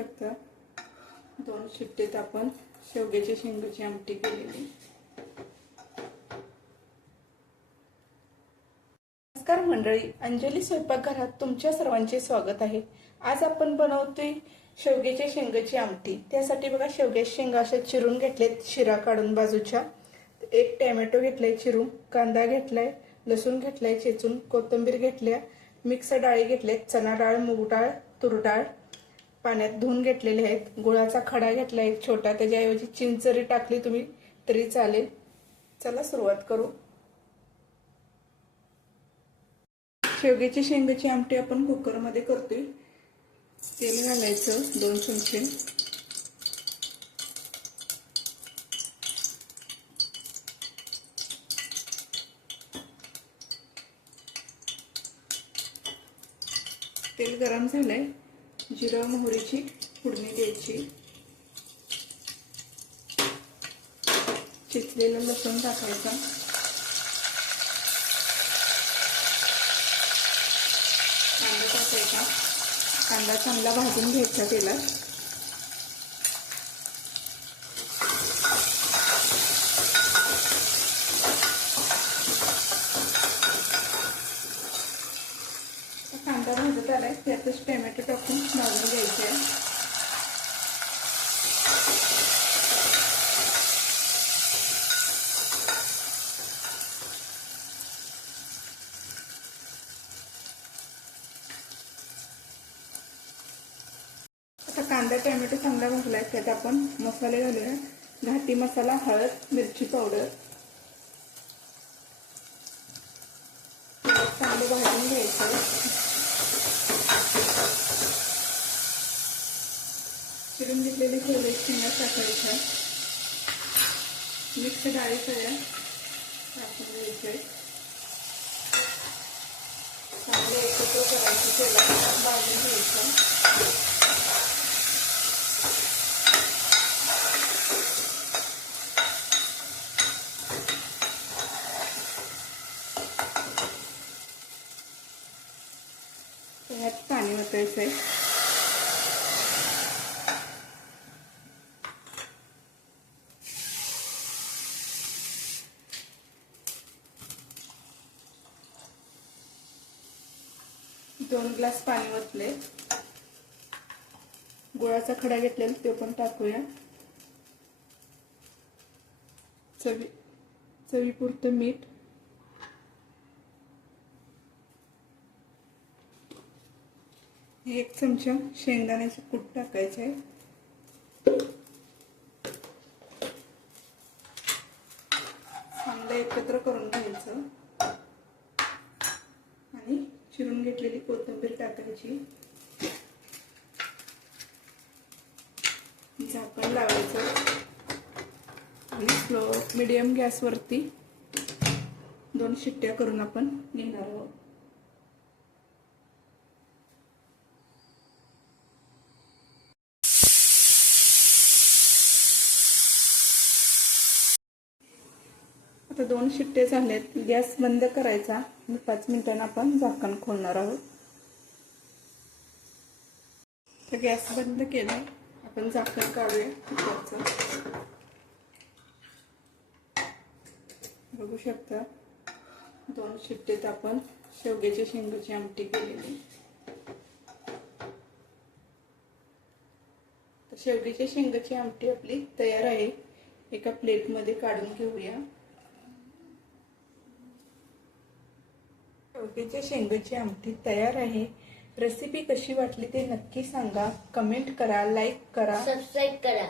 शकता 2 शिट्टीत आपण शेवग्याच्या शेंगाची आमटी केलेली। नमस्कार मंडळी, अंजली स्वयंपाकघरात तुमच्या सर्वांचे स्वागत आहे। आज आपण बनवतोय शेवग्याच्या शेंगाची आमटी। त्यासाठी बघा शेवग्याच्या शेंगा अशा चिरून घेतलेत, शिरा काढून बाजूच्या। एक टोमॅटो घेतलाय चिरून, कांदा घेतलाय, लसूण घेतलाय चेचून, कोथिंबीर घेतल्या, मिक्स डाळी घेतलेत, चना डाळ, मूग डाळ, तूर डाळ पाण्यात धुवून घेतलेले आहेत। गुळाचा खडा घेतला एक छोटा, त्याच्याऐवजी चिंच जरी टाकली तुम्ही तरी चालेल। चला सुरुवात करू। शेवग्याची शेंगाची आमटी आपण कुकर मध्ये करतोय। तेल घालायचं 2 चमचे, तेल गरम झालंय, जिरं मोहरीची फोडणी द्यायची, चिरलेलं लसूण टाकायचा, कांदा टाकायचा, कांदा चांगला भाजून घ्यायचा तेलात। कांदा भाजत आलाय, त्यातच टोमॅटो टाकून भाजून घ्यायचे आहे। आता कांदा टोमॅटो चांगला भाजलाय, त्यात आपण मसाले घालूया। घाटी मसाला, हळद, मिरची पावडर चांगलं भाजून घ्यायचं। चिरून घेतलेले शेवग्याच्या शेंगा टाकायच्या, मिक्स डाळी सगळ्या टाकून घ्यायचे, चांगलं एकत्र करायचं, तेलात भाजून घ्यायचं। त्यात पाणी ओतायचंय। दोन ग्लास पाणी ओतले। गुळाचा खडा घेतलेला तो पण टाकूया। चवीपुरतं मीठ, एक चमचा शेंगदाण्याचे कूट टाकायचे, चांगलं एकत्र करून घ्यायचं आणि चिरून घेतलेली कोथिंबीर टाकायची, झाकण लावायचं आणि स्लो मीडियम गॅसवरती 2 शिट्ट्या करून आपण घेणार आहोत। आता 2 शिट्टे झालेत, गॅस बंद करायचा आणि 5 मिनिटांनी आपण झाकण खोलणार आहोत। तर गॅस बंद केलाय, आपण झाकण काढूया कुकरचं। बघू शकता 2 शिट्टीत आपण शेवग्याच्या शेंगाची आमटी केलेली। तर शेवग्याच्या शेंगाची आमटी आपली तयार आहे। एका प्लेट मध्ये काढून घेऊया। शेवग्याच्या शेंगाची आमटी तयार आहे। रेसिपी कशी वाटली ते नक्की सांगा, कमेंट करा, लाईक करा, सबस्क्राइब करा।